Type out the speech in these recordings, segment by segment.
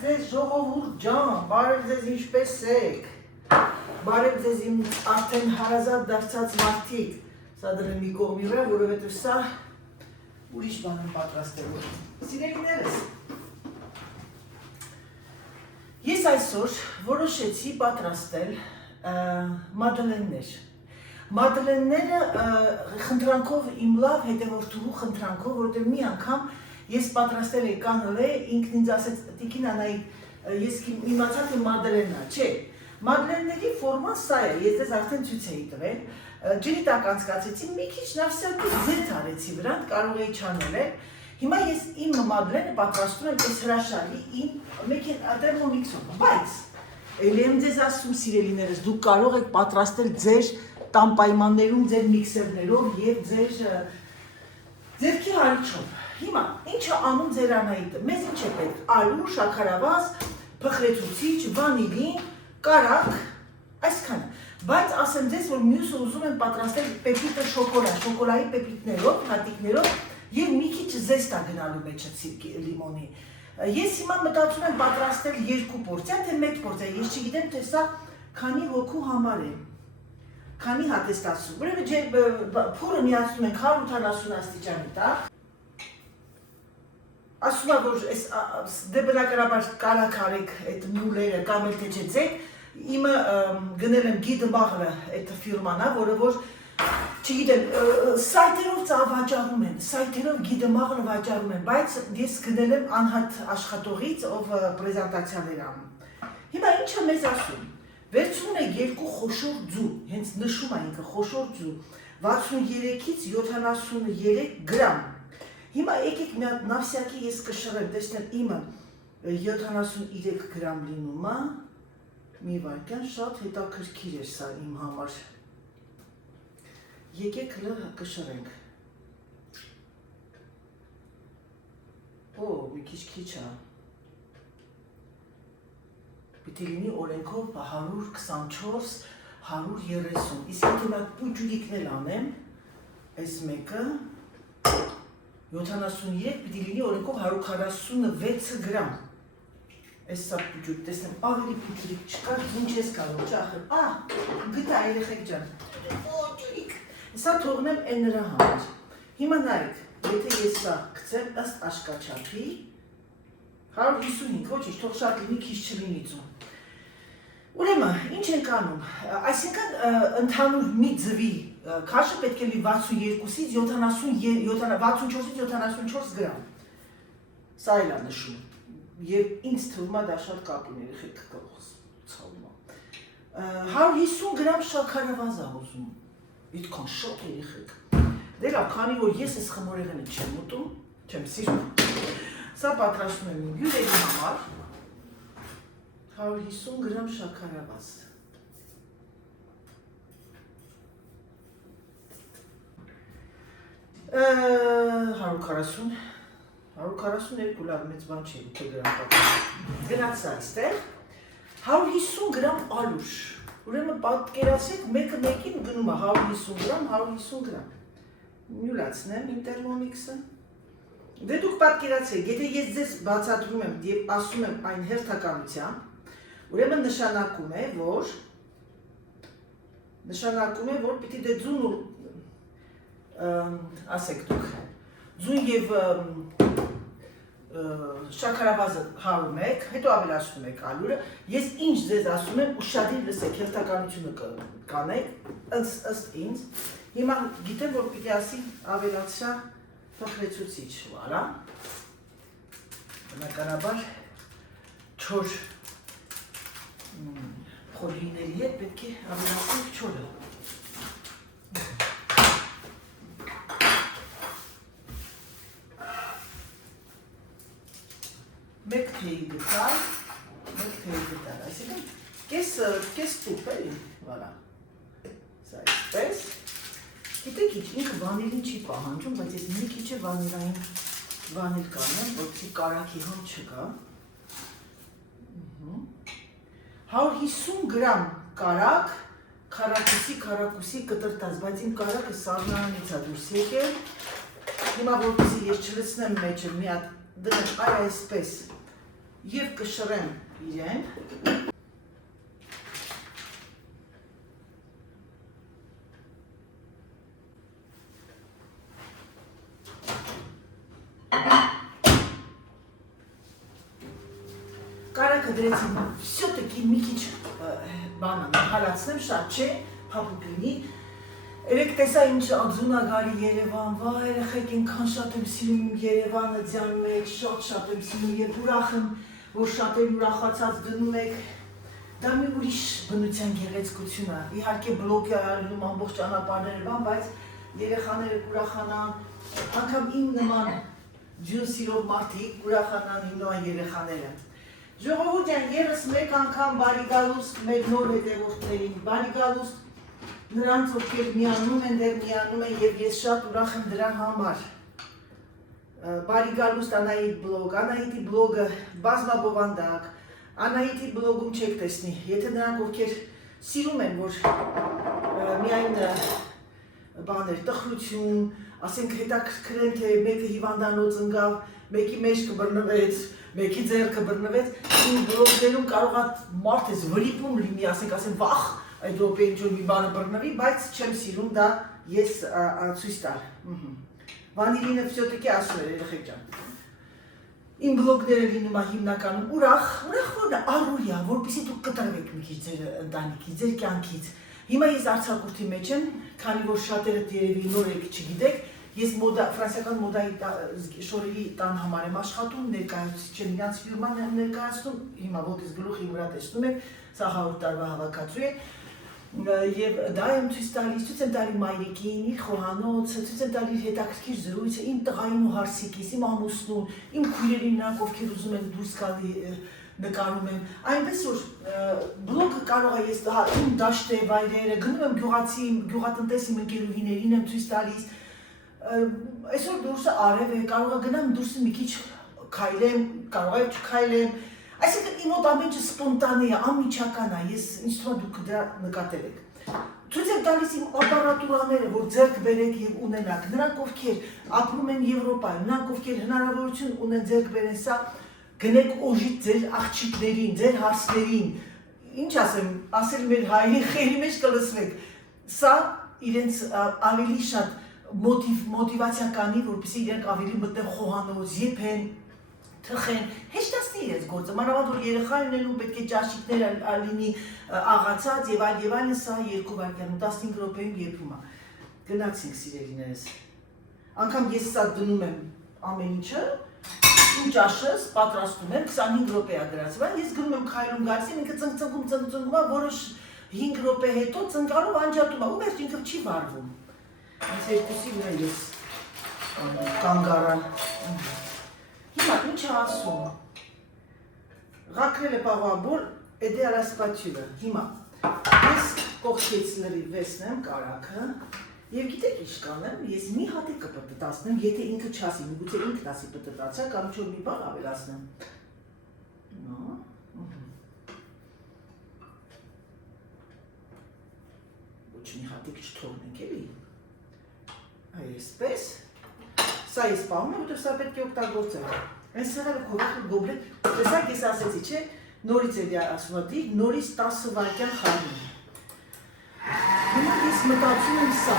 ձեզ ժողովուրդ ջան, բարև ձեզ ինչպես եք, բարև ձեզ իմ արդեն հարազատ դարձած մարդիկ, սա դրեմ մի կողմի վրա, որովհետև սա ուրիշ բան եմ պատրաստելու։ Սիրելիներս, ես այսօր որոշեցի պատրաստել մադլեններ։ Մադլենները խնդրանքով իմ լավ հետևորդուհու խնդրանքով, որովհետև մի անգամ ես պատրաստել էի կանելե, ինքն ինձ ասեց, Տիկին Անահիտ, ես իմացա, թե մադլենն է, չէ։ Մադլենների ֆորման սա է, ես ձեզ արդեն ցույց էի տվել, ջրի տակ անցկացեցի, մի քիչ նավսյակի ձեթ արեցի վրան, կարող էի չանել։ Հիմա ես իմ մադլենը պատրաստում եմ այս հրաշալի իմ թերմոմիքսով, բայց էլի եմ ձեզ ասում, սիրելիներս, դուք կարող եք պատրաստել ձեր տան պայմաններում, ձեր միքսերներով եւ ձերքի հարիչով։ Հիմա, ինչ է անում ձեր Անահիտը, մեզ ինչ է պետք, ալու, շաքարավազ, փխրեցուցիչ, վանիլին, կարակ, այսքանը, բայց ասեմ ձեզ, որ մյուսը ուզում եմ պատրաստել պեպիտը շոկոլայի պեպիտներով, հատիկներով եւ մի քիչ զեստ է գնալու մեջը լիմոնի։ Ես հիմա մտածում եմ պատրաստել 2 պորցիա, թե 1 պորցիա, ես չգիտեմ, թե սա քանի հոգու համար է, քանի հատ է ստացվում, ուրեմն փորը միացնում ենք 180 աստիճանի տակ, ասում եմ, որ դե բնականաբար կարակ արեք այդ մուլերը կամ էլ թե չեցեք, իմը գնել եմ գիդմաղլը այդ ֆիրմանա, որը որ, չգիտեմ, սայթերով վաճառում են, սայթերով գիդմաղլը վաճառում են, բայց ես գնել եմ անհատ աշխատողից, ով պրեզենտացիաներ անում։ Հիմա ինչ է մեզ ասում, վերցնում եք 2 խոշոր ձու, հենց նշում է ինքը խոշոր ձու, 63-ից 73 գրամ։ Հիմա եկեք մի հատ նավսյակի ես կշռեմ, տեսնեմ իմը 73 գրամ լինում է, մի վայրկյան, շատ հետաքրքիր է սա իմ համար։ Եկեք կշռենք։ Օ, մի քիչ է։ Պիտի լինի օրենքով 124, 130, իսկ եթե մի հատ պուջուրիկներ անեմ, այս մեկը, 73 պիտի լինի օրենքով 146 գրամ։ Այս սա պուջուր, տեսնեմ, ավելի պուջուրիկ չկար, ինչ ես կարող, չախր, գտա երեխեք ջան, պուջուրիկ։ Սա թողնեմ են նրա համար։ Հիմա նայեք, եթե ես սա գցեմ ըստ աշկաչափի, 155, ոչինչ, թող շատ լինի, քիչ չլինի ծում։ Ուրեմն, ինչ ենք անում, այսինքն ընդհանուր մի ձվի քաշը պետք է լինի 62-ից 64-ից 74 գրամ։ Սա էլ է նշում։ Եվ ինձ թվում է դա շատ կապ ունի, երեխեք կարող ցավում է։ 150 գրամ շաքարավազ է ուզում։ Այդքան շատ երեխեք։ Դե լավ, քանի որ ես այս խմորեղենը չեմ ուտում, չեմ սիրում։ Սա պատրաստում եմ իմ հյուրերի համար 150 գրամ շաքարավազ։ $140 142 լավ մեծ բան չի 8 գրամ պատրաստում։ Գնաց այստեղ 150 գրամ ալուր։ Ուրեմն պատկերացրեք, մեկը մեկին գնում է 150 գրամ, 150 գրամ։ Նյուրացնեմ իմ թերմոմիքսը։ Դե դուք պատկերացրեք, եթե ես ձեզ բացատրում եմ եւ ասում եմ այն հերթականությամբ, ուրեմն նշանակում է, որ պիտի դե ձուն ու ասեք դուք, ձուն եւ շաքարավազը հարում եք, հետո ավելացնում եք ալյուրը, ես ինչ ձեզ ասում եմ, ուշադիր լսեք, հերթականությունը կանեք, ըստ ինձ, հիմա գիտեմ, որ պիտի ասի ավելացրա փխրեցուցիչ, վարա, բնականաբար, չոր խորիների հետ պետք է ավելացնենք չորը։ Մեկ թեյի գտար, այսինքն կես տուփ էլի, վարա, սա այսպես, գիտեք ինքը վանիլին չի պահանջում, բայց ես մի քիչ վանիլ կանեմ, որպեսզի կարակի համ չկա, 150 գրամ կարակ, քառակուսի կտրտած, բայց իմ կարակը սառնարանից է դուրս եկել, հիմա որպեսզի ես չլցնեմ մեջը մի հատ դրեմ այ այսպես եւ կշռեմ իրեն։ Կարակը դրեցին, всё-таки մի քիչ բանան հալացնեմ, շատ չէ, փափուկ լինի։ Երեք տեսա ինչ ածունագարի Երևան, վայ երեխեք ինքան շատ եմ սիրում Երևանը ձյանում եք, շատ եմ սիրում եւ ուրախ եմ, որ շատեր ուրախացած դնում եք։ Դա մի ուրիշ բնության գեղեցկություն է։ Իհարկե բլոգ է արնում ամբողջ ճանապարհները բան, բայց երեխաները կուրախանան, անգամ իմ նման ջուն սիրող մարդիկ կուրախանան իմ նման երեխաները։ Ժողովուրդ ջան, եւս մեկ անգամ բարի գալուստ մեր նոր հետևորդներին, բարի գալուստ նրանց, ովքեր միանում են, դեռ միանում են եւ ես շատ ուրախ եմ դրա համար։ Բարի գալուստ Անահիտ բլոգ, Անահիտի բլոգը բազմաբովանդակ, Անահիտի բլոգում չեք տեսնի, եթե նրանք ովքեր սիրում են, որ միայն բաներ, տխրություն, ասենք հետաքրքր են, թե մեկը հիվանդանոց ընկավ, մեկի մեջ կբռնվեց, մեկի ձեռքը բռնվեց, իմ բլոգներում կարող է մարդ ես վրիպում լինի, ասենք վախ, այդ րոպեին ինչ-որ մի բանը բռնվի, բայց չեմ սիրում դա ես ցույց տալ։ Վանիլինը всё-таки ասում էր երեխեք ջան։ Իմ բլոգները լինում է հիմնականում ուրախ որն է առօրյա, որպեսզի դուք կտրվեք մի քիչ ձեր ընտանիքից, ձեր կյանքից։ Հիմա ես արձակուրդի մեջ եմ, քանի որ շատերը երևի նոր եք չգիտեք, ես ֆրանսիական մոդայի շորերի տան համար եմ աշխատում, ներկայացուցիչ եմ իրանց ֆիրման եմ ներկայացնում, հիմա ոտքից գլուխի վրա տեսնում եք, սա 100 տարվա հավաքածու է, եւ դա եմ ցույց եմ տալի մայրիկին, իր խոհանոցը, ցույց եմ տալի հետաքրքիր զրույցը, իմ տղային ու հարսիկիս, իմ ամուսնուն, իմ քույրերին, նրանք ովքեր ուզում են դուրս գալի նկարում եմ, այնպես որ բլոգը կարող է ես իմ դաշտե վայրերը, գնում եմ գյուղատնտես իմ ընկերուհիներին եմ ցույց տալիս, այսօր դուրսը արև է, կարող է գնամ դուրսը մի քիչ քայլեմ, կարող է չքայլեմ, այսինքն իմ մոտ ամեն ինչը սպոնտանե է, անմիջական է, ես ինձ թվում է դուք դա նկատել եք։ Ցույց եմ տալիս իմ ապարատուրաները, որ ձեռք բերեք եւ ունենաք, նրանք ովքեր ապրում են Եվրոպայում, նրանք ովքեր հնարավորություն ունեն ձեռք բերեն սա, գնեք օժիտ ձեր աղջիկներին, ձեր հարսներին, ինչ ասեմ, ասել մեր հայերի խերի մեջ կլսվեք, սա իրենց ավելի շատ մոտիվացիա կանի, որպեսզի իրենք ավելի մտնեն խոհանոց, եփեն, թխեն, հեշտացնի իրենց գործը, մանավանդ որ երեխա ունենում պետք է ճաշիկներ լինի աղացած եւ այլն, սա 2 վայրկյանում 15 րոպեում եփում է։ Գնացինք սիրելիներս։ Անկամ ես սա դնում եմ ամեն ինչը, իմ ճաշս պատրաստում եմ 25 րոպե է գրածվել, ես գնում եմ քայլում գալիս եմ, ինքը ծնկում, որոշ 5 րոպե հետո ծնկալով անջատում է, ու վերջ ինքը չի վառվում։ Այս երկուսի վրա ես կանգ առա։ Հիմա ինչ է ասում, Ղակրել է պաղաբոր, էդե à la spatule, հիմա, ես կողքից լրիվ վեսնեմ կարակը, և գիտեք ինչ կանեմ, ես մի հատ է կպտտացնեմ, եթե ինքը չասի, միգուցե ինքն ասի պտտացա, կամ ինչ-որ մի բան ավելացնեմ։ Ոչ մի հատիկ չթողնենք էլի, այսպես, սա ես պահում եմ, որտեղ սա պետք է օգտագործել։ Այս սեղանը քովակը գոբլետ, տեսակ ես ասեցի, չէ, նորից էլի ասում եմ, նորից 10 վայրկյան խառնում։ Հիմա ես մտածում եմ սա։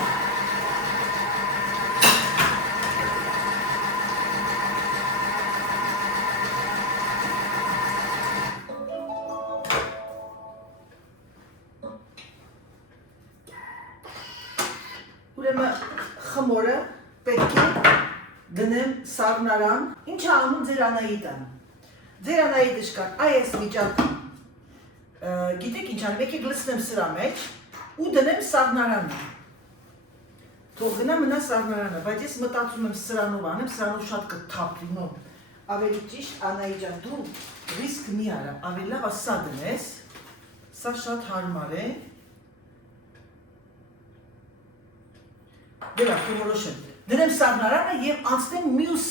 Ուրեմն խմորը պետք է դնեմ սառնարան, ինչ է անում ձեր Անահիտը։ Ձեր Անահիտը շկան, այս վիճակում, գիտեք ինչ անում, եկեք լցնեմ սրա մեջ ու դնեմ սառնարանը։ Թող գնա մնա սառնարանը, բայց ես մտածում եմ սրանով անեմ, սրանով շատ կթափվի, նո, ավելի ճիշտ Անահիտ ջան, դու ռիսկ մի արա, ավելի լավ սա դնես, սա շատ հարմար է։ Դրա կորոշեմ։ Դնեմ սառնարանը եւ անցնեմ մյուս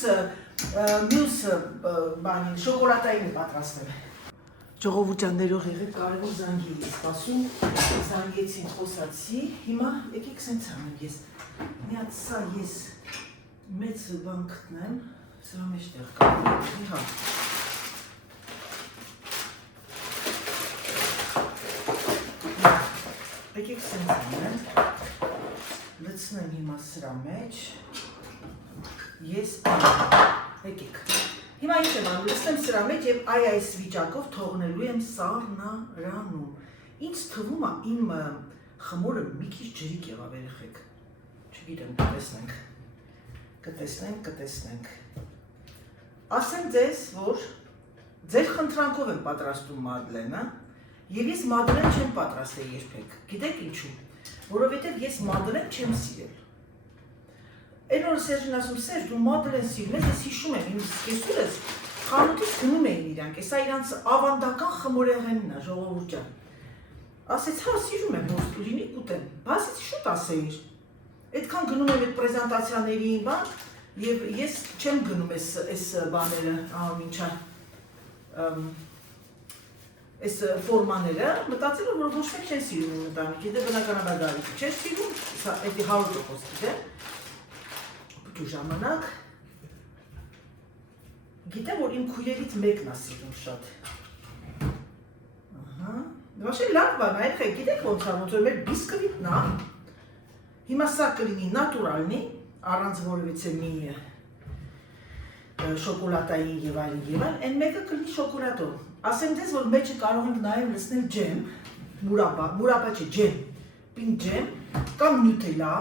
բանին, շոկոլադային պատրաստել։ Ժողովուրդ ջան, ներող եղեք, կարևոր զանգի էի սպասում, զանգեցին, խոսացի, հիմա եկեք սենց անեմ ես, մի հատ սա ես մեծ բան գտնեմ, սրա մեջ տեղ կա, իհա, եկեք սենց անեմ, լցնեմ հիմա սրա մեջ, ես եկեք, հիմա ինչ եմ անում, լցնեմ սրա մեջ և այս վիճակով թողնելու եմ սառնարանում, ինձ թվում է իմ խմորը մի քիչ ջրիկ եղավ երեխեք, չգիտեմ, կտեսնենք, ասեմ ձեզ, որ ձեր խնդրանքով եմ պատրաստում մադլենը, և ես մադլեն չեմ պատրաստել երբեք, գիտեք ինչու, որովհետև ես մադլեն չեմ սիրել։ Այն օրը Սերժին ասում, Սերժ, դու մադլեն սիրում ես, ես հիշում եմ, իմ կեսուրս խանութից գնում էին իրանք, սա իրանց ավանդական խմորեղենն է, ժողովուրդ ջան։ Ասեց, հա, սիրում եմ, որ լինի կուտեմ, բասից շուտ ասեիր, այդքան գնում եմ այդ պրեզենտացիաների բան, և ես չեմ գնում այս բաները, ինչա, այս ֆորմաները, մտածելով, որ ոչ մեկ չեն սիրում իմ ընտանիքի, դե բնականաբար Դավիթը չեն սիրում, սա էդի 100% գիտեմ, ու ժամանակ, գիտեմ, որ իմ քույրերից մեկն է սիրում շատ։ Վաշեն լավ բան, այրխեք, գիտեք ոնց որ մեր բիսկվիտն է, հիմա սա կլինի նատուրալնի, առանց որևիցե մի շոկոլատային և այլն, այն մեկը կլինի շոկոլատով։ Ասեմ դեզ, որ մեջը կարող ենք նաև լցնել ջեմ, մուրաբա չէ, ջեմ, պինդ ջեմ, կամ նյուտելա,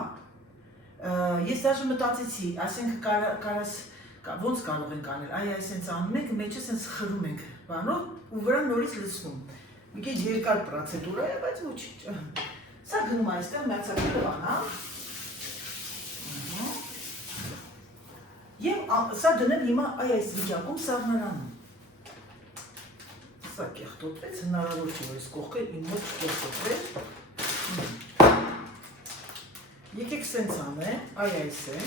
ես դաժը մտածեցի, ասենք ոնց կարող ենք անել, այսենց անում ենք, մեջը սենց խրում ենք բանով ու վրա նորից լցնում։ Մի քիչ երկար պրոցեդուրա է, բայց ոչինչ։ Սա գնում այստեղ միացակի լվանա։ Եվ սա դնեմ հիմա այս վիճակում սառնարանում։ Սա կեղտոտվեց, հնարավոր չէ, որ այս կողքը իմ մոտ չկեղտոտվեց։ Եկեք սենց անեմ, այս է։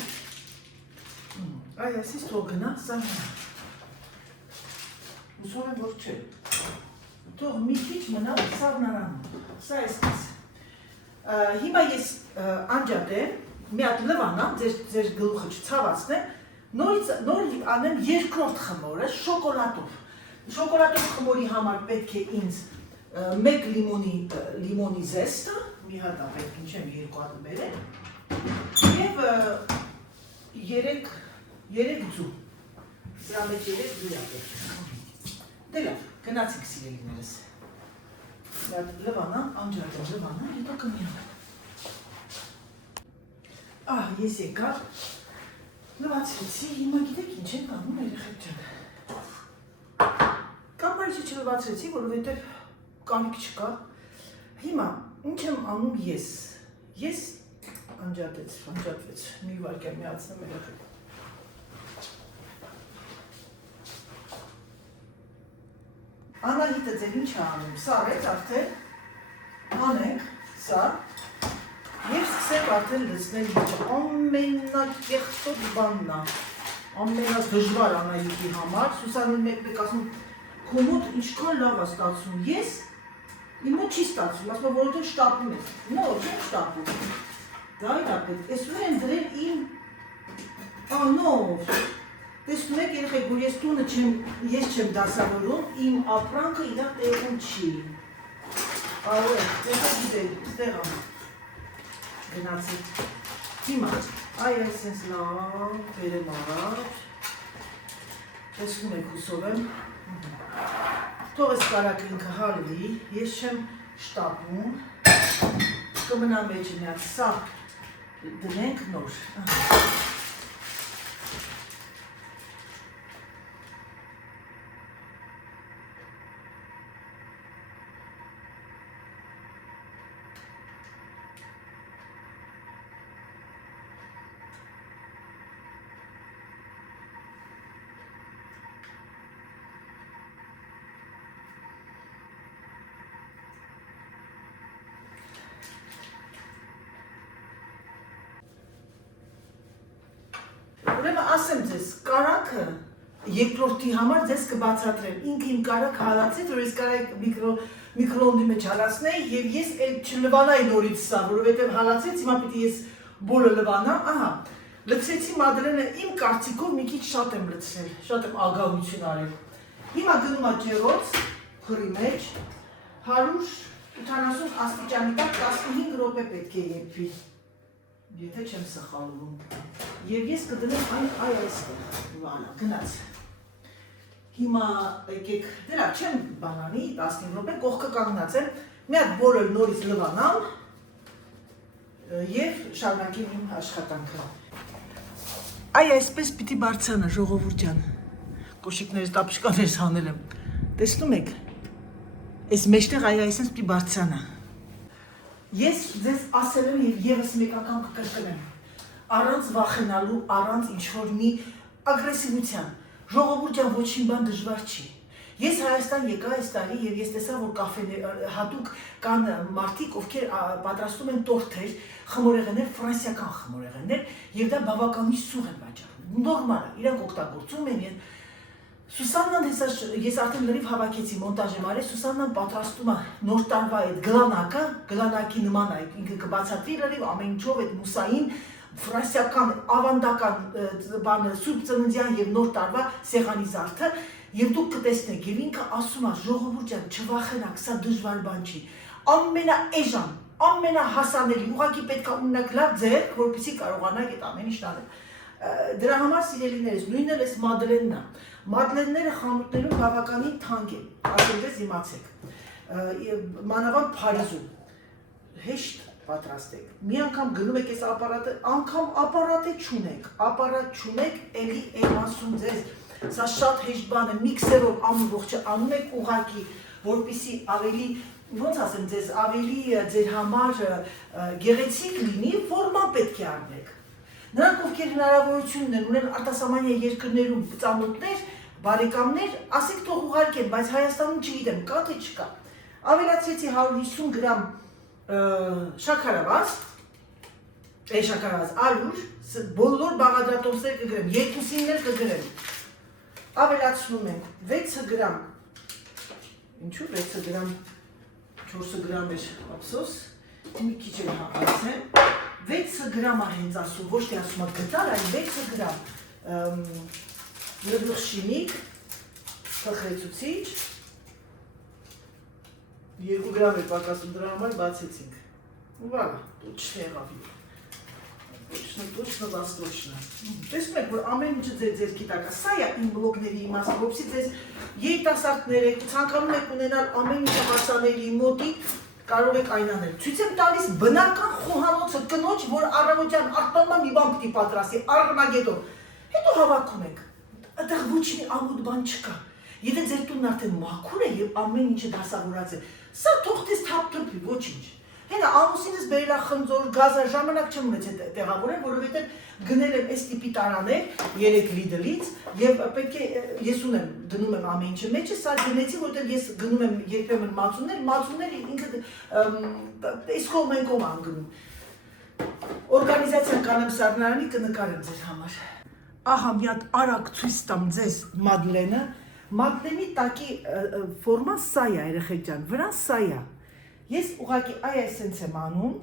Այսից թող գնա սառնարան։ Ուսում եմ, որ չէ։ Թող մի քիչ մնա սառնարանում, սա այսպես։ Հիմա ես անջատեմ, մի հատ լվանամ, ձեր գլուխը չցավացնեմ, նոր անեմ երկրորդ խմորը շոկոլատով։ Շոկոլատով խմորի համար պետք է ինձ մեկ լիմոնի զեստը, մի հատ պետք ինչ եմ երկու հատ բերել, և երեք ձու, սրա մեջ երեք ձու յապեր։ Դե լավ, գնացիք սիրելիներս։ Լվանամ, անջատեմ լվանամ, հետո կմիանամ։ Ես եկա, լվացրեցի, հիմա գիտեք ինչ ենք անում երեխեք ջան։ Կամ բարիչի չլվացրեցի, որովհետև կարիք չկա։ Հիմա, ինչ եմ անում ես։ Ես անջատվեց, մի վարկյա միացնեմ երեխեք։ Անահիտը ձեր ինչ է անում, սարեց արդեն, անենք, սա, և սկսենք արդեն լցնել իջը, ամենակեղտոտ բանն է, ամենադժվար Անահիտի համար, Սուսանին մեկն ասում, քո մոտ ինչքան լավ է ստացվում, ես, իմ մոտ չի ստացվում, ասում որովհետև շտապում ես, նոր, չեմ շտապում, դա իրա պետք, տեսնում եմ դրել իմ, նոր, տեսնում եք երեխեք, որ ես տունը չեմ դասավորում, իմ ապրանքը իրա տեղում չի։ Կարող եք, տեսեք գիտել, ստեղ ամ, գնացեք։ Հիմա, այս ես լավ, բերեմ առաջ, տեսնում եք հուսով եմ, թող ես կարակ ինքը հալվի, ես չեմ շտապում, կմնա մեջը միակ, սա դնենք նոր։ Ուրեմն ասեմ ձեզ, կարաքը երկրորդի համար ձեզ կբացատրեմ, ինքը իմ կարակ հալացեց, որ ես կարակ միկրոնդի մեջ հալացնեի և ես չլվանայի նորից սա, որովհետև հալացեց, հիմա պիտի ես բոլը լվանամ, լցրեցի մադլենը իմ կարծիքով մի քիչ շատ եմ լցրել, շատ եմ ագահություն արել։ Հիմա գնում է ջեռոց, փռի մեջ, 100 80 աստիճանի տակ 15 րոպե պետք է եփվի։ Եթե չեմ սխալվում։ Եվ ես կդնեմ այն այստեղ։ Վանա, գնաց։ Հիմա եկեք, դրա չեմ բանանի 15 րոպե կողքը կանգնած եմ, մի հատ բոլոր նորից լվանամ եւ շարունակեմ իմ աշխատանքը։ Այ այսպես պիտի բարձրանա ժողովուրդ ջան։ Կոշիկներից տապշկաներս հանել եմ։ Տեսնում եք։ Այս մեջտեղ այ այսպես պիտի բարձրանա։ Ես ձեզ ասել եմ եւ եւս մեկ անգամ կկրկնեմ։ Առանց վախենալու, առանց ինչ-որ մի ագրեսիվության։ Ժողովուրդ ջան, ոչինչ բան դժվար չի։ Ես Հայաստան եկա այս տարի եւ ես տեսա, որ կաֆեներ հատուկ կան մարդիկ, ովքեր պատրաստում են տորթեր, խմորեղեններ, ֆրանսիական խմորեղեններ եւ դա բավականին սուղ են վաճառում։ Նորմալ է, իրանք օգտագործում են եւ Սուսաննան ես արդեն լրիվ հավաքեցի, մոնտաժ եմ արել, Սուսաննան պատրաստում է նոր տարվա այդ գլանակը, գլանակի նման է, ինքը կբացատրի լրիվ ամեն ինչով այդ մուսային ֆրանսիական ավանդական բանը սուրբ ծննդյան եւ նոր տարվա սեղանի զարդը եւ դուք կտեսնեք եւ ինքը ասում է ժողովուրդ ջան չվախենաք, սա դժվար բան չի։ Ամենաէժան, ամենահասանելի, ուղղակի պետք է ունենաք լավ ձեռք, որպեսզի կարողանաք այդ ամեն ինչն անել։ Դրա համար սիրելիներս, նույնն էլ էս մադլենն է։ Մադլենները խանութներում բավականին թանկ են, ասեմ ձեզ իմացեք։ Մանավանդ Փարիզում հեշտ պատրաստեք։ Մի անգամ գնում եք այս ապարատը, անգամ ապարատ չունեք, էլի եմ ասում ձեզ, սա շատ հեշտ բան է, միքսերով ամբողջը անում եք ուղղակի, որպեսզի ավելի, ոնց ասեմ ձեզ, ավելի ձեր համար գեղեցիկ լինի, ֆորմա պետք է առնեք։ Նրանք ովքեր հնարավորություն ունեն արտասահմանյան երկրներում ծանոթներ, բարեկամներ, ասեք թող ուղարկեն, բայց Հայաստանում չգիտեմ, կա թե չկա։ Ավելացրեցի 150 գրամ շաքարավազ, ալյուր, բոլոր բաղադրատոմսեր կգրեմ, 2-ին էլ կգրեմ։ Ավելացնում ենք 6 գրամ, ինչու 6 գրամ, 4 գրամ էր ափսոս, մի քիչ էլ հաղացեմ, 6 գրամ է հենց ասում, ոչ թե ասում է գտար, այլ 6 գրամ լվլխշինիկ, թխեցուցիչ, 2 գրամ էր պակասում, դրա համար բացեցինք։ Ուղղակի, точно եղավ։ Точно вас точно։ Տեսնում եք, որ ամեն ինչը ձեր ձեռքի տակ է։ Սա է իմ բլոգների իմաստը, որպեսզի ձեզ երիտասարդներ եք, ցանկանում եք ունենալ ամեն ինչը հասանելի մոտիկ, կարող եք այն անել։ Ցույց եմ տալիս բնական խոհանոցը կնոջ, որ առավոտյան արտոնման մի բան պիտի պատրաստի, Արմագեդոն։ Հետո հավաքում եք։ Այդտեղ ոչինչ ամոթ բան չկա։ Եթե ձեր տունն արդեն մաքուր է եւ ամեն ինչը դասավորած է, սա թող դες թափ-թփի, ոչինչ։ Հենա ամուսինս բերել է խնձոր, գազա, ժամանակ չեմ ունեցել տեղավորել, որովհետև գնել եմ այս տիպի տարաներ 3 Lidl-ից եւ պետք է ես ունեմ դնում եմ ամեն ինչը մեջը, սա գնեցի, որովհետև ես գնում եմ երբեմն մածուններ ինքը այս կողմեն կողմ ան գնում։ Օրգանիզացիան կանեմ սառնարանի կնկարեմ ձեր համար։ Ահա մի հատ արագ ցույց տամ ձեզ մադլենը։ Մադլենի տակի ֆորման սա է, երեխեք ջան, վրան սա է։ Ես ուղղակի այսպես եմ անում,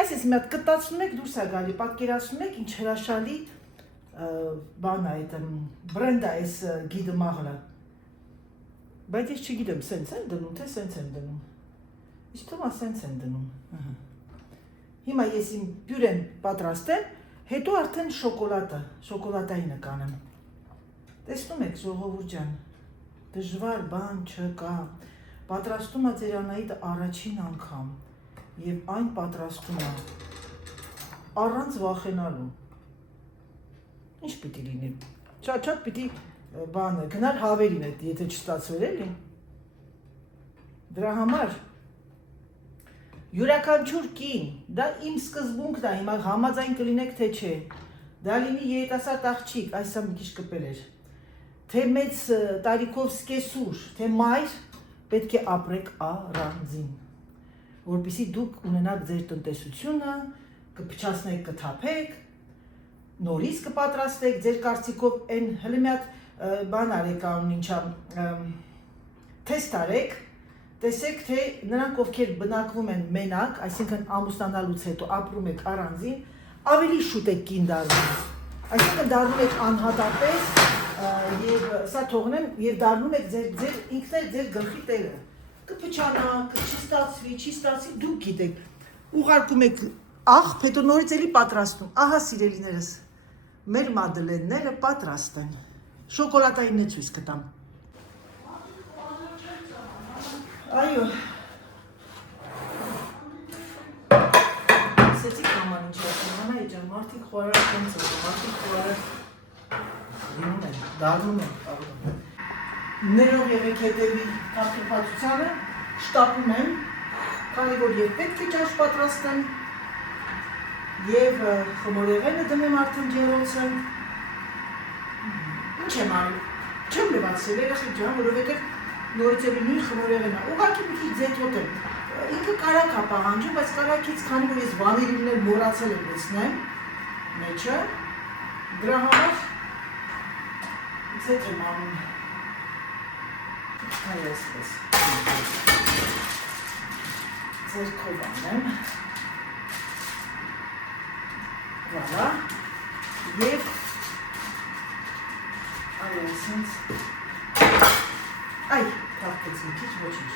այսպես մի հատ կտացնում եք դուրս է գալի, պատկերացնում եք ինչ հրաշալի բան է այդ բրենդ է այս գիդը մաղլը։ Բայց ես չգիտեմ, սենց եմ դնում, թե սենց եմ դնում։ Իսկ թվում է սենց եմ դնում։ Հիմա ես իմ բյուրեն պատրաստեմ, հետո արդեն շոկոլադայինը կանեմ։ Տեսնում եք ժողովուրդ ջան, դժվար բան չկա։ Պատրաստում է ձեր Անահիտը առաջին անգամ եւ այն պատրաստում է առանց վախենալու։ Ինչ պիտի լինի։ Շատ պիտի բանը գնալ հավերին այդ, եթե չստացվեր էլի։ Դրա համար յուրաքանչյուր կին, դա իմ սկզբունքն է, հիմա համաձայն կլինեք թե չէ։ Դա լինի երիտասարդ աղջիկ, այսա մի քիչ կպել էր։ Թե մեծ տարիքով սկեսուր, թե մայր պետք է ապրեք առանձին, որպեսզի դուք ունենաք ձեր տնտեսությունը, կփչացնեք, կթափեք, նորից կպատրաստեք ձեր կարծիքով այն հələ մի հատ բան արեք անուն ինչա թեստ արեք, տեսեք թե նրանք ովքեր բնակվում են մենակ, այսինքն ամուսնանալուց հետո ապրում եք առանձին, ավելի շուտ եք կին դառնում, այսինքն դառնում եք անհատապես եւ սա թողնեմ եւ դառնում եք ձեր ինքն էլ ձեր գլխի տերը։ կփչանա, չի ստացվի, դուք գիտեք։ Ուղարկում եք աղ, հետո նորից էլի պատրաստում։ Ահա սիրելիներս, մեր մադլենները պատրաստ են։ Շոկոլադային է ցույց կտամ։ Այո։ Սեցի կաման ինչ ասում, ջան, մարդիկ խորար տենց են, մարդիկ խորար լինում են, դառնում են, ներող եղեք հետևի թափիպացությանը, շտապում եմ, քանի որ և պետք է ճաշ պատրաստեմ, և խմորեղենը դնեմ արդեն ջեռոցը, ինչ եմ արի, չեմ լվացել երեխեք ջան, որովհետև նորից էլի նույն խմորեղենը, ուղղակի մի քիչ ձեթոտ եմ, ինքը կարակ է պահանջում, բայց կարակից քանի որ ես վանիլիններ մոռացել եմ լցնեմ մեջը, դրա համար ձեթ եմ անում, այ այսպես, ձերքով անեմ, վալա, և այ այսինց, այ թափկեց մի քիչ, ոչինչ,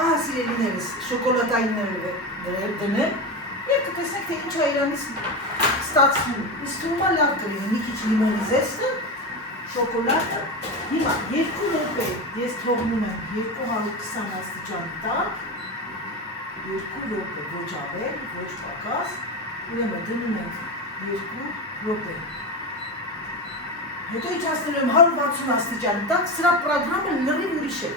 ահա սիրելիներս, շոկոլադայինները դնեմ, և կտեսնեք, թե ինչ է իրանից ստացվում, իսկ թվում է լավ կլինի, մի քիչ լիմոնի զեստը, շոկոլադը, հիմա 2 րոպե ես թողնում եմ 220 աստիճան տակ, 2 րոպե, ոչ ավել, ոչ պակաս, ուրեմն դնում ենք 2 րոպե, հետո իջացնում եմ 160 աստիճան տակ, սրա պրոգրամը լրիվ ուրիշ է,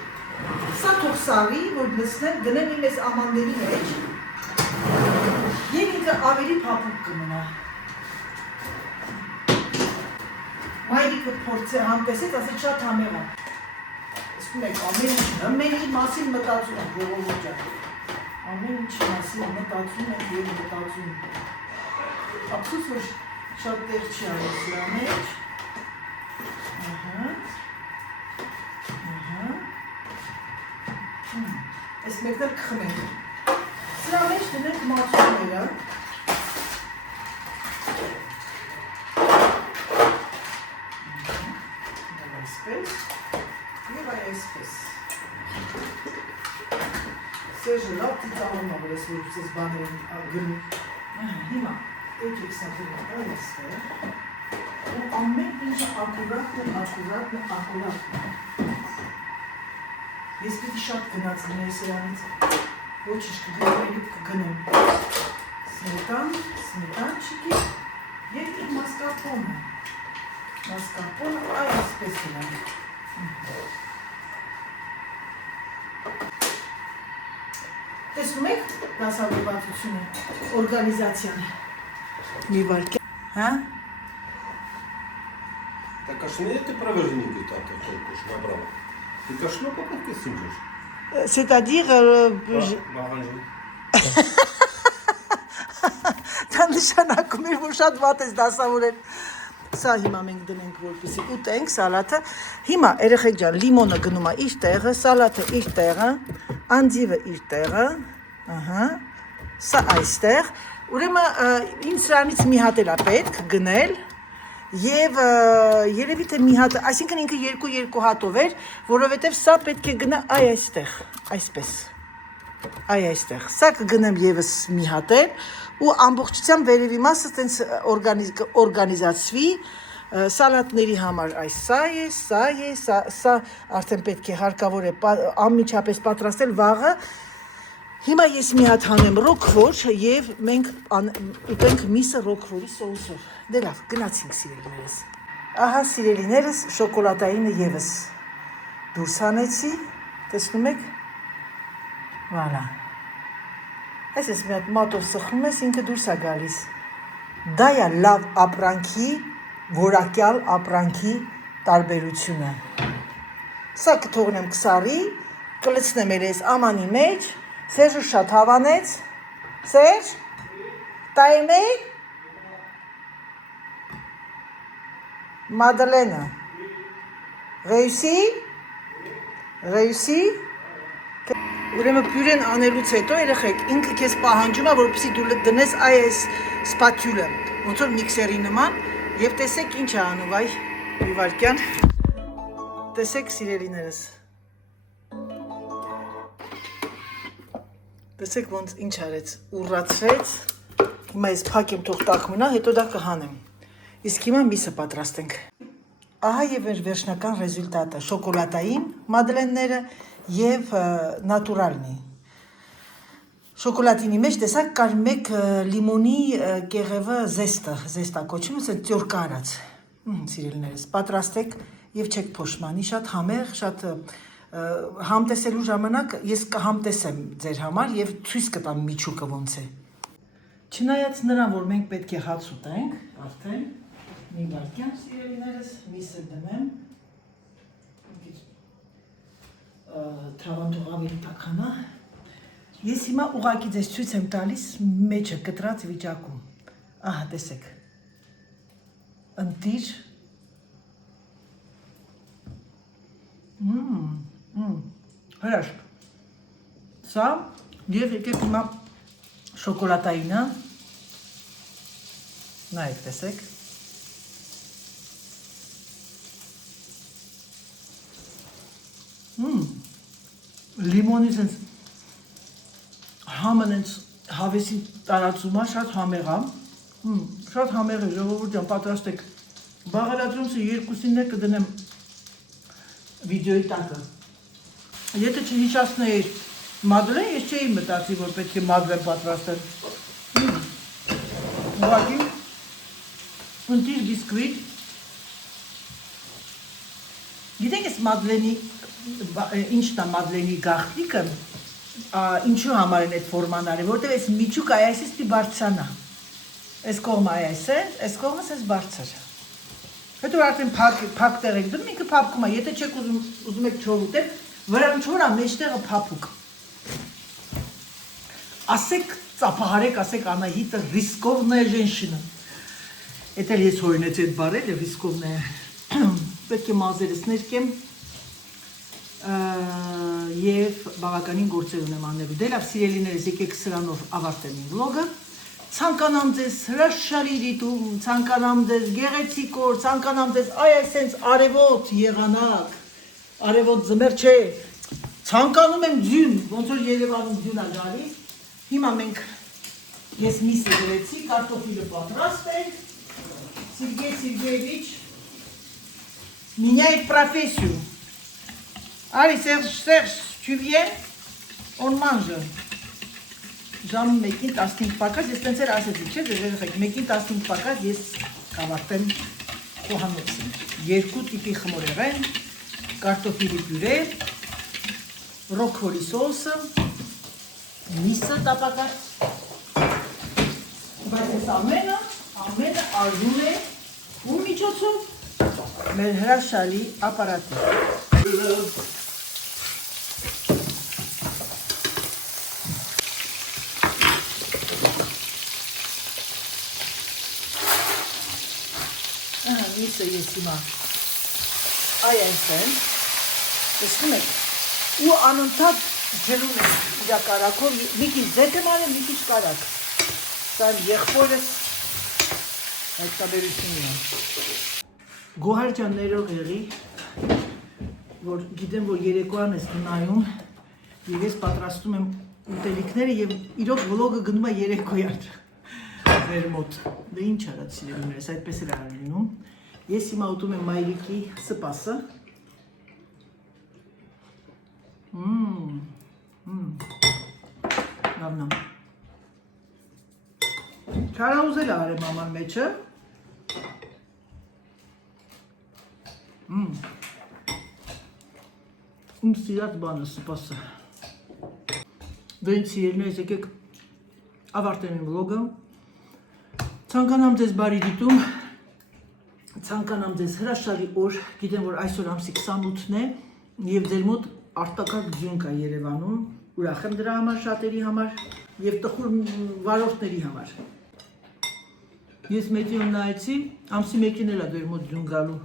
սա թող սարի, որ լցնեմ, դնեմ իմ ես ամանների մեջ և ինքը ավելի փափուկ կմնա։ Մայրիկը փորձե համտեսեց, ասեց շատ համեղ է։ Իսկում եք, ամեն ինչի մասին մտածում եք, ժողովուրդ ջան։ Ամեն ինչի մասին մտածում եք և մտածում։ Ափսոս որ շատ տեղ չի արել սրա մեջ։ Այս մեկներ կխմենք։ Սրա մեջ դնենք մածունները։ Այսպես և այսպես։ Սերժը լավ ծիծաղում է, որ ես որ ես բաներ եմ գնում։ Հիմա եկեք սա դրենք այստեղ։ Ու ամեն ինչը ակուրատն է։ Ես պիտի շատ գնաց լինել սրանից, ոչինչ կգնեմ, կգնեմ սմետանչիկի և իր մասկարպոնը, այ այսպես իրան, տեսնում եք դասավորվածությունը, օրգանիզացիան, մի վարկյա, հա? Так а что ты провожник так только что набрал? Ты кашло как ты сидишь? C'est-à-dire Դա նշանակում էր, որ շատ վատ ես դասավորել։ Սա հիմա մենք դնենք, որպեսզի ուտենք սալաթը։ Հիմա երեխեք ջան, լիմոնը գնում է իր տեղը, սալաթը իր տեղը, անդիվը իր տեղը, ահա, սա այստեղ։ Ուրեմն ինձ սրանից մի հատ էլ է պետք գնել։ Եվ երևի թե մի հատ, այսինքն ինքը 2 հատով էր, որովհետև սա պետք է գնա այ այստեղ, այսպես, այ այստեղ, սա կգնեմ եվս մի հատ էլ, ու ամբողջությամբ վերևի մասը տենց օրգանիզացվի, սալատների համար այս սա է, սա արդեն պետք է հարկավոր է անմիջապես պատրաստել վաղը, հիմա ես մի հատ հանեմ ռոքվոր և մենք ուտենք միսը ռոքվորի սոուսով, դե լավ, գնացինք սիրելիներս, ահա սիրելիներս շոկոլադայինը եվս դուրս հանեցի, տեսնում եք, վալա, այսպես մի հատ մատով սխում ես, ինքը դուրս է գալիս, դա է լավ ապրանքի, որակյալ ապրանքի տարբերությունը, սա կթողնեմ կսարի, կլցնեմ էլ ես ամանի մեջ, Սերժը շատ հավանեց, Սերժ, տայմե, Մադլենը, Réussi? Réussi? Ուրեմն պյուրեն անելուց հետո երեխեք ինքը քեզ պահանջում է որպեսզի դու դնես այս սպատյուլը ոնց որ միքսերի նման եւ տեսեք ինչ է անում այ մի վարքյան տեսեք սիրելիներս տեսեք ոնց ինչ արեց ուռացրեց հիմա ես փակեմ թող տաք մնա հետո դա կհանեմ իսկ հիմա միսը պատրաստենք ահա եւ վերջնական ռեզուլտատը շոկոլադային մադլենները եւ նատուրալնի շոկոլադինի մեջ տեսակ կար մեկ լիմոնի կեղևը զեստա կոչում է ծյորկա արած սիրելիներս պատրաստեք եւ չեք փոշմանի շատ համեղ շատ համտեսելու ժամանակ ես կհամտեսեմ ձեր համար եւ ցույց կտամ միջուկը ոնց է չնայած նրան որ մենք պետք է հաց ուտենք արդեն մի վարքյան սիրելիներս միսը դնեմ թավանթող ավելի տաքանա ես հիմա ուղակի ձեզ ցույց եմ տալիս մեջը կտրած վիճակում ահա տեսեք ընտիր հրաշք սա եւ եկեք հիմա շոկոլադայինը նայեք տեսեք լիմոնի sense համն sense հավեսի տարածումա շատ համեղ է շատ համեղ է ժողովուրդ ջան պատրաստեք բաղալատրումսը երկուսին է կդնեմ վիդեոյի տակը եթե չհիշացնեի մադլեն ես չէի մտածի որ պետք է մադլեն պատրաստել ուղղակի ընտիր բիսկվիտ գիտեք ես մադլենի ինչն է մադլենի գաղտնիքը ինչու համար են այդ ֆորման արել որտեղ այս միջուկը այսպես պիտի բարձրանա այս կողմը այս կողմը էս բարձր հետո արդեն փակ տեղ եք դնում ինքը փափկում է եթե չեք ուզում եք չոր ուտել վրան չոր է մեջտեղը փափուկ ասեք ծափահարեք ասեք Անահիտը ռիսկովնայ женщина Էդ էլ ես հորինեցի այդ բառերը ռիսկովնայ պետք է մազերս ներկեմ եւ բավականին գործեր ունեմ անելու։ Դե լավ սիրելիներս, եկեք սրանով ավարտեմ իմ վլոգը։ Ցանկանամ ձեզ հրաշալի դիտում, ցանկանամ ձեզ գեղեցիկ օր, ցանկանամ ձեզ այ այսենց արևոտ եղանակ, արևոտ ձմեռ չէ։ Ցանկանում եմ ձյուն, ոնց որ Երևանում ձյուն է գալիս։ Հիմա մենք ես միսը գրեցի, կարտոֆիլը պատրաստ է։ Սերգեյ Սերգեյևիչ меняет профессию. Allez, Serge, tu viens? On mange. Ժամ 1-ին 15 պակաս, ես տենց էր ասեցի, չէ, դերերեք, 1-ին 15 պակաս ես կավարտեմ խոհանոցը։ 2 տիպի խմորեղեն, կարտոֆիլի պյուրե, ռոկվոլի սոսը, միսը տապակած։ Բայց ես ամենը արժում է ու միջոցով մեր հրաշալի ապարատի։ Միսը ես հիմա այսեն, տեսնում եք, ու անընդհատ ջրում եմ իրակարակով, մի քիչ ձետ եմ արել, մի քիչ կարակ։ Սա եղբորս հայտնաբերությունն է։ Գոհար ջան ներող եղի, որ գիտեմ, որ երեկոյան ես նայում, եւ ես պատրաստում եմ ուտելիքները եւ իրոք վլոգը գնում է երեկոյան։ Ձեր մոտ։ Դե ինչ արած սիրելիներս, այդպես էլ արել լինում։ Ես հիմա ուտում եմ մայրիկի սպասը։ Լավն է։ Չարաուզել արեմ աման մեջը։ Իմ սիրած բանը սպասը։ Դե ինձ սիրելիներս եկեք ավարտեմ իմ վլոգը։ Ցանկանամ ձեզ բարի դիտում, ցանկանամ ձեզ հրաշալի օր, գիտեմ, որ այսօր ամսի 28-ն է և ձեր մոտ արտակարգ ձյուն կա Երևանում, ուրախ եմ դրա համար շատերի համար և տխուր վարորդների համար։ Ես մեծիոն նայեցի, ամսի 1-ին էլ է ձեր մոտ ձյուն գալու։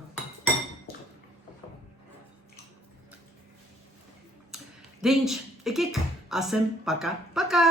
Դե ինչ, եկեք ասեմ պակա, պակա։